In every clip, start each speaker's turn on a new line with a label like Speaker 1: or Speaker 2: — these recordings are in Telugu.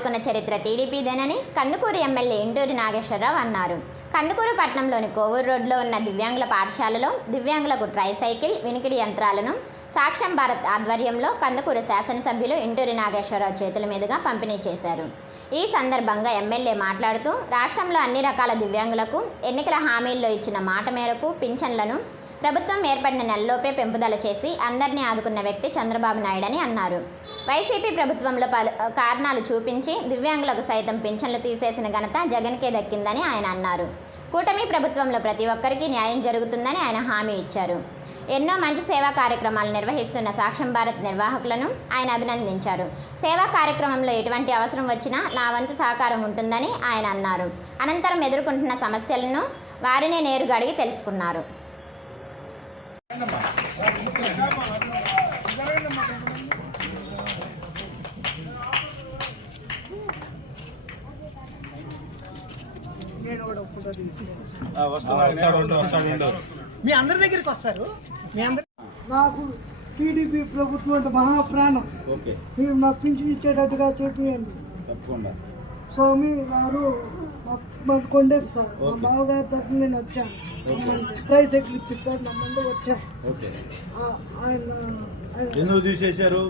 Speaker 1: ఆదుకున్న చరిత్ర టీడీపీదేనని కందుకూరు ఎమ్మెల్యే ఇంటూరి నాగేశ్వరరావు అన్నారు. కందుకూరు పట్టణంలోని కోవూరు రోడ్లో ఉన్న దివ్యాంగుల పాఠశాలలో దివ్యాంగులకు ట్రైసైకిల్ వినికిడి యంత్రాలను సాక్ష్యం భారత్ ఆధ్వర్యంలో కందుకూరు శాసనసభ్యులు ఇంటూరి నాగేశ్వరరావు చేతుల మీదుగా పంపిణీ చేశారు. ఈ సందర్భంగా ఎమ్మెల్యే మాట్లాడుతూ రాష్ట్రంలో అన్ని రకాల దివ్యాంగులకు ఎన్నికల హామీల్లో ఇచ్చిన మాట మేరకు పింఛన్లను ప్రభుత్వం ఏర్పడిన నెలలోపే పెంపుదల చేసి అందరినీ ఆదుకున్న వ్యక్తి చంద్రబాబు నాయుడు అని అన్నారు. వైసీపీ ప్రభుత్వంలో పలు కారణాలు చూపించి దివ్యాంగులకు సైతం పింఛన్లు తీసేసిన ఘనత జగన్కే దక్కిందని ఆయన అన్నారు. కూటమి ప్రభుత్వంలో ప్రతి ఒక్కరికి న్యాయం జరుగుతుందని ఆయన హామీ ఇచ్చారు. ఎన్నో మంచి సేవా కార్యక్రమాలు నిర్వహిస్తున్న సాక్ష్యం భారత్ నిర్వాహకులను ఆయన అభినందించారు. సేవా కార్యక్రమంలో ఎటువంటి అవసరం వచ్చినా నా వంతు సహకారం ఉంటుందని ఆయన అన్నారు. అనంతరం ఎదుర్కొంటున్న సమస్యలను వారినే నేరుగా అడిగి తెలుసుకున్నారు
Speaker 2: నేను కూడా ఫోటో తీసి
Speaker 3: వస్తాడు
Speaker 2: మీ అందరి దగ్గరికి వస్తారు. మీ అందరి నాకు టీడీపీ ప్రభుత్వం అంటే మహాప్రాణం.
Speaker 3: ఓకే.
Speaker 2: మీరు నాకు పింఛన్ ఇచ్చేటట్టుగా చెప్పియండి.
Speaker 3: తప్పకుండా.
Speaker 2: స్వామి గారు కొండేపు సార్. మా. బావగారి తరఫున నేను వచ్చాను. ట్రై సైకిల్ ఇప్పిస్తారు నమ్మండి
Speaker 3: ఓకే
Speaker 2: ఆ, ఆయన
Speaker 3: ఎందుకు తీసేశారు?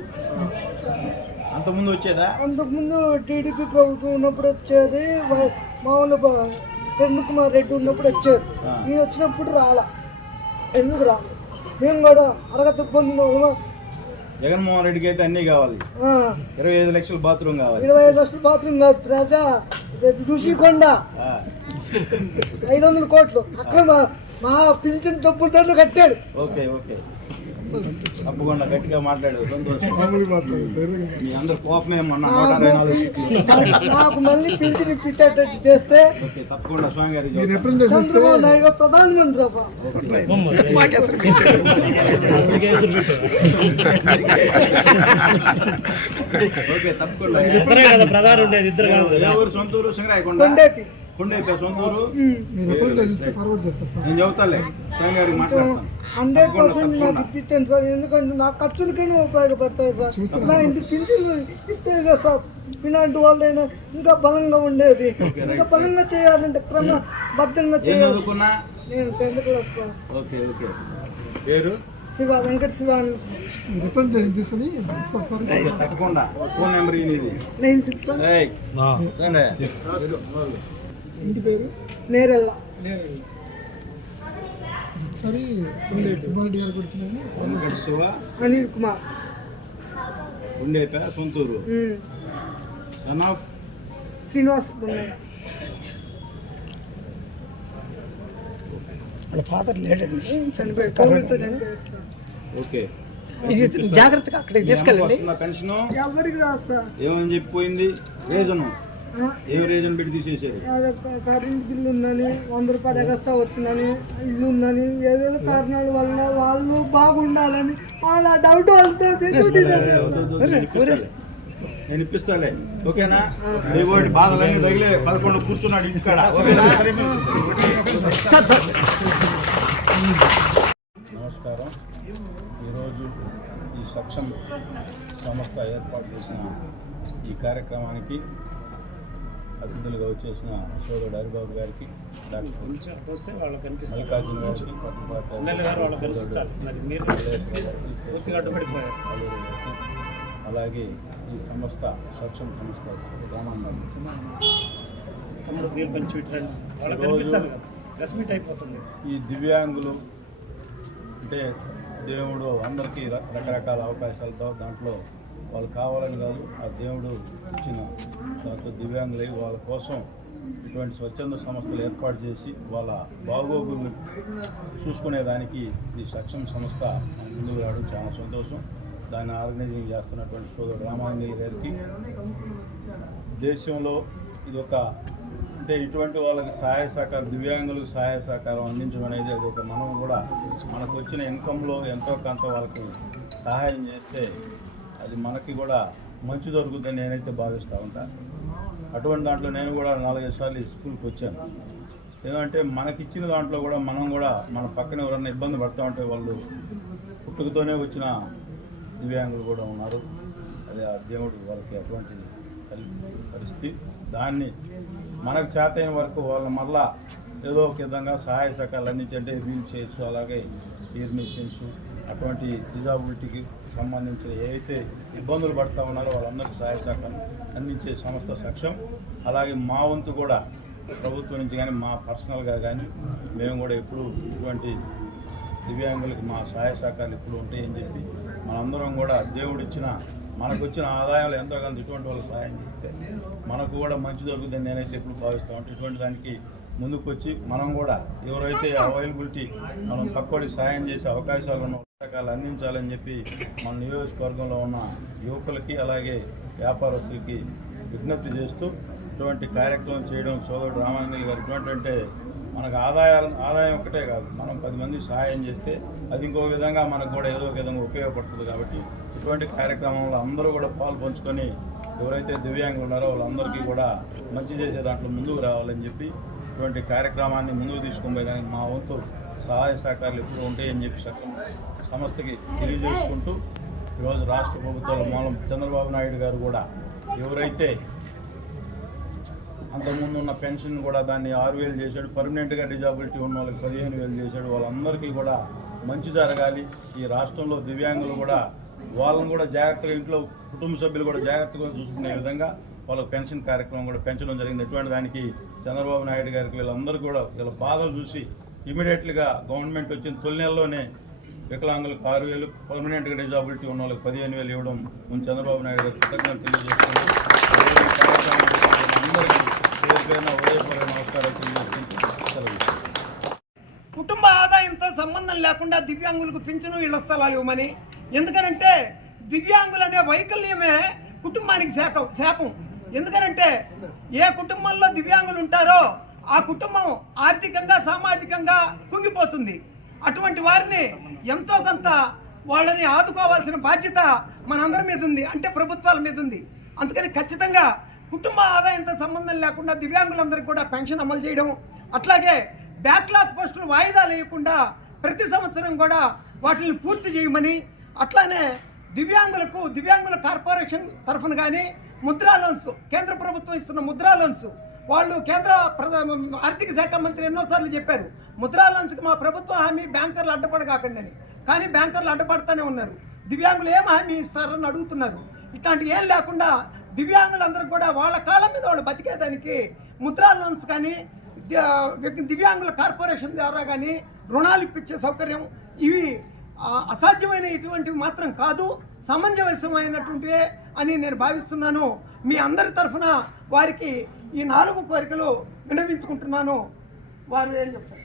Speaker 3: అంతకుముందు వచ్చేదా?
Speaker 2: అంతకుముందు టీడీపీ ప్రభుత్వం ఉన్నప్పుడు వచ్చేది మామూలు కుమార్ రెడ్డి ఉన్నప్పుడు వచ్చారు
Speaker 3: ఆ.
Speaker 2: ఈయన వచ్చినప్పుడు రాలా. ఎందుకు రాలేదు మేము కూడా అర్హత పొందిన.
Speaker 3: జగన్మోహన్ రెడ్డికి అయితే అన్నీ కావాలి. ఇరవై ఐదు లక్షల బాత్రూమ్ కావాలి.
Speaker 2: ఇరవై ఐదు లక్షలు బాత్రూమ్ కాదు ప్రజా ఋషికొండ ఐదు వందల కోట్లు. అక్కడ మా మా పింఛన్ డబ్బులతో కట్టాడు.
Speaker 3: Okay okay. తప్పకుండా గట్టిగా మాట్లాడు మీ అందరు కోపమే మొన్న నూట అరవై నాలుగు సీట్లు.
Speaker 2: నాకు మళ్ళీ పింఛన్ ఇప్పించేటట్టు చేస్తే
Speaker 3: తప్పకుండా స్వామి చెప్తాను.
Speaker 2: చంద్రబాబు నాయుడు గారు ప్రధానమంత్రి అబ్బా
Speaker 3: ఓకే. తప్పకుండా. ఊరు సొంత ఊరు సింగరాయకొండ?
Speaker 2: హండ్రెడ్ పర్సెంట్ నాకు ఇప్పించాను సార్. ఎందుకంటే నా ఖర్చులకైనా ఉపయోగపడతాయి సార్. నా ఇంటి పింఛన్లు ఇస్తే కదా సార్. ఇలాంటి వాళ్ళైనా ఇంకా బలంగా ఉండేది. ఇంకా బలంగా చేయాలంటే క్రమబద్ధంగా
Speaker 3: ఏం
Speaker 2: చేయాలి. నేను tenth class sir.
Speaker 3: Okay okay. పేరు?
Speaker 2: శివ వెంకట శివ
Speaker 3: తప్పకుండా. Phone number
Speaker 2: nine six one. ఇంటి పేరు? అనిల్ కుమార్.
Speaker 3: ఉండేపా సొంతూరు. సన్? ఆఫ్
Speaker 2: శ్రీనివాస్ వాళ్ళ ఫాదర్ లేడండి.
Speaker 3: ఓకే.
Speaker 2: ఇది జాగ్రత్తగా అక్కడికి తీసుకెళ్ళండి. ఎవరికి రాదు సార్?
Speaker 3: ఏమని చెప్పిపోయింది? రీజన్? పెట్టి తీసేసారు
Speaker 2: కరెంట్ బిల్లు ఉందని వంద రూపాయలు ఎగస్ట్రా వచ్చిందని ఇల్లు ఉందని ఏదేదో కారణాల వల్ల వాళ్ళు బాగుండాలని వాళ్ళ డౌట్ సార్?
Speaker 3: నేను ఇప్పిస్తాలే. ఓకేనా? మీ వాడి బాధలన్నీ తగిలే పదకొండు కూర్చున్నాడు ఇంటికాడ ఓకేనా? నమస్కారం. ఈరోజు ఈ సక్షం సంస్థ ఏర్పాటు చేసిన ఈ కార్యక్రమానికి అతిథులుగా వచ్చేసిన సోదరుడు హరిబాబు గారికి మల్లికార్జున అలాగే ఈ సంస్థ సక్షం సంస్థ ఈ దివ్యాంగులు అంటే దేవుడు అందరికీ రకరకాల అవకాశాలతో దాంట్లో వాళ్ళు కావాలని కాదు ఆ దేవుడు ఇచ్చిన దాంతో దివ్యాంగులై వాళ్ళ కోసం ఇటువంటి స్వచ్ఛంద సంస్థలు ఏర్పాటు చేసి వాళ్ళ బాగోగులు చూసుకునేదానికి ఈ సక్షమ సంస్థ ముందుకు రావడం చాలా సంతోషం. దాన్ని ఆర్గనైజింగ్ చేస్తున్నటువంటి సోదరుడు రామాంజలి గారికి. దేశంలో ఇది ఒక అంటే ఇటువంటి వాళ్ళకి సహాయ సహకారం దివ్యాంగులకు సహాయ సహకారం అందించడం అనేది అది ఒక మనం కూడా మనకు వచ్చిన ఇన్కంలో ఎంతో కొంత వాళ్ళకి సహాయం చేస్తే అది మనకి కూడా మంచి దొరుకుతుందని నేనైతే భావిస్తూ ఉంటాను అటువంటి దాంట్లో నేను కూడా నాలుగైదు సార్లు స్కూల్కి వచ్చాను. ఏదంటే మనకిచ్చిన దాంట్లో కూడా మనం కూడా మన పక్కన ఎవరన్నా ఇబ్బంది పడుతూ ఉంటే వాళ్ళు పుట్టుకతోనే వచ్చిన దివ్యాంగులు కూడా ఉన్నారు. అదే ఆ దేవుడు వాళ్ళకి అటువంటి పరిస్థితి. దాన్ని మనకు చేతైన వరకు వాళ్ళు మళ్ళా ఏదో ఒక విధంగా సహాయ సహకారాలు అందించంటే వీల్ చైర్స్ అలాగే ఎయిర్ మిషన్స్ అటువంటి డిజాబిలిటీకి సంబంధించిన ఏవైతే ఇబ్బందులు పడుతూ ఉన్నారో వాళ్ళందరికీ సహాయ సహకారం అందించే సంస్థ సక్షం. అలాగే మా వంతు కూడా ప్రభుత్వం నుంచి కానీ మా పర్సనల్గా కానీ మేము కూడా ఎప్పుడు ఇటువంటి దివ్యాంగులకి మా సహాయ సహకారాలు ఎప్పుడు ఉంటాయని చెప్పి మనందరం కూడా దేవుడు ఇచ్చిన మనకు వచ్చిన ఆదాయంలో ఎంతో కొంత ఇటువంటి వాళ్ళకి సహాయం చేస్తే మనకు కూడా మంచి దొరుకుతుందని నేనైతే ఎప్పుడు భావిస్తా ఉంటాను ఇటువంటి దానికి ముందుకు వచ్చి మనం కూడా ఎవరైతే అవైలబిలిటీ మనం తక్కువ సాయం చేసే అవకాశాలు ఉన్నాం పథకాలు అందించాలని చెప్పి మన నియోజకవర్గంలో ఉన్న యువకులకి అలాగే వ్యాపారస్తులకి విజ్ఞప్తి చేస్తూ ఇటువంటి కార్యక్రమం చేయడం సోదరుడు రామానంద గారు ఇటువంటి మనకు ఆదాయాలు ఆదాయం ఒకటే కాదు. మనం పది మంది సహాయం చేస్తే అది ఇంకో విధంగా మనకు కూడా ఏదో ఒక విధంగా ఉపయోగపడుతుంది కాబట్టి ఇటువంటి కార్యక్రమంలో అందరూ కూడా పాలు పంచుకొని ఎవరైతే దివ్యాంగులు ఉన్నారో వాళ్ళందరికీ కూడా మంచి చేసే దాంట్లో ముందుకు రావాలని చెప్పి ఇటువంటి కార్యక్రమాన్ని ముందుకు తీసుకొని మా వంతు సహాయ సహకారాలు ఎప్పుడు ఉంటాయని చెప్పి సకం సంస్థకి తెలియజేసుకుంటూ ఈరోజు రాష్ట్ర ప్రభుత్వాల మూలం చంద్రబాబు నాయుడు గారు కూడా ఎవరైతే అంతకుముందు ఉన్న పెన్షన్ కూడా దాన్ని ఆరు వేలు చేశాడు పర్మనెంట్గా డిజాబిలిటీ ఉన్న వాళ్ళకి పదిహేను వేలు చేశాడు వాళ్ళందరికీ కూడా మంచి జరగాలి. ఈ రాష్ట్రంలో దివ్యాంగులు కూడా వాళ్ళని కూడా జాగ్రత్తగా ఇంట్లో కుటుంబ సభ్యులు కూడా జాగ్రత్తగా చూసుకునే విధంగా వాళ్ళకి పెన్షన్ కార్యక్రమం కూడా పెంచడం జరిగింది. ఎటువంటి దానికి చంద్రబాబు నాయుడు గారికి వీళ్ళందరూ కూడా వీళ్ళ బాధలు చూసి ఇమీడియట్లీగా గవర్నమెంట్ వచ్చిన తొలి నెలలోనే వికలాంగులకు ఆరు వేలు పర్మనెంట్గా డిజాబిలిటీ ఉన్న వాళ్ళకి పదిహేను వేలు ఇవ్వడం ముందు చంద్రబాబు నాయుడు గారు కృతజ్ఞతలు తెలియజేస్తున్నాను.
Speaker 4: కుటుంబ ఆదాయంతో సంబంధం లేకుండా దివ్యాంగులకు పింఛను ఇళ్ళ స్థలాలు ఇవ్వమని. ఎందుకనంటే దివ్యాంగులు అనే వైకల్యమే కుటుంబానికి శాపం శాపం. ఎందుకనంటే ఏ కుటుంబంలో దివ్యాంగులు ఉంటారో ఆ కుటుంబం ఆర్థికంగా సామాజికంగా కుంగిపోతుంది. అటువంటి వారిని ఎంతో కొంత వాళ్ళని ఆదుకోవాల్సిన బాధ్యత మనందరి మీద ఉంది అంటే ప్రభుత్వాల మీద ఉంది. అందుకని ఖచ్చితంగా కుటుంబ ఆదాయంతో సంబంధం లేకుండా దివ్యాంగులందరికీ కూడా పెన్షన్ అమలు చేయడం అట్లాగే బ్యాక్లాగ్ పోస్టులు వాయిదా లేకుండా ప్రతి సంవత్సరం కూడా వాటిని పూర్తి చేయమని అట్లానే దివ్యాంగులకు దివ్యాంగుల కార్పొరేషన్ తరఫున కానీ ముద్రా లోన్స్ కేంద్ర ప్రభుత్వం ఇస్తున్న ముద్రా లోన్స్ వాళ్ళు కేంద్ర ప్రధా- ఆర్థిక శాఖ మంత్రి ఎన్నోసార్లు చెప్పారు ముద్రా లోన్స్కి మా ప్రభుత్వ హామీ బ్యాంకర్లు అడ్డపడకాకండి అని. కానీ బ్యాంకర్లు అడ్డపడతానే ఉన్నారు. దివ్యాంగులు ఏం హామీ ఇస్తారని అడుగుతున్నారు. ఇట్లాంటి ఏం లేకుండా దివ్యాంగులందరూ కూడా వాళ్ళ కాలం మీద వాళ్ళు బతికేదానికి ముద్రా లోన్స్ కానీ దివ్యాంగుల కార్పొరేషన్ ద్వారా కానీ రుణాలు ఇప్పించే సౌకర్యం ఇవి అసాధ్యమైన ఇటువంటివి మాత్రం కాదు. సమంజసమైనటువంటివే అని నేను భావిస్తున్నాను. మీ అందరి తరఫున వారికి ఈ నాలుగు కోరికలు విన్నవించుకుంటున్నాను వారు ఏం చెప్తారు?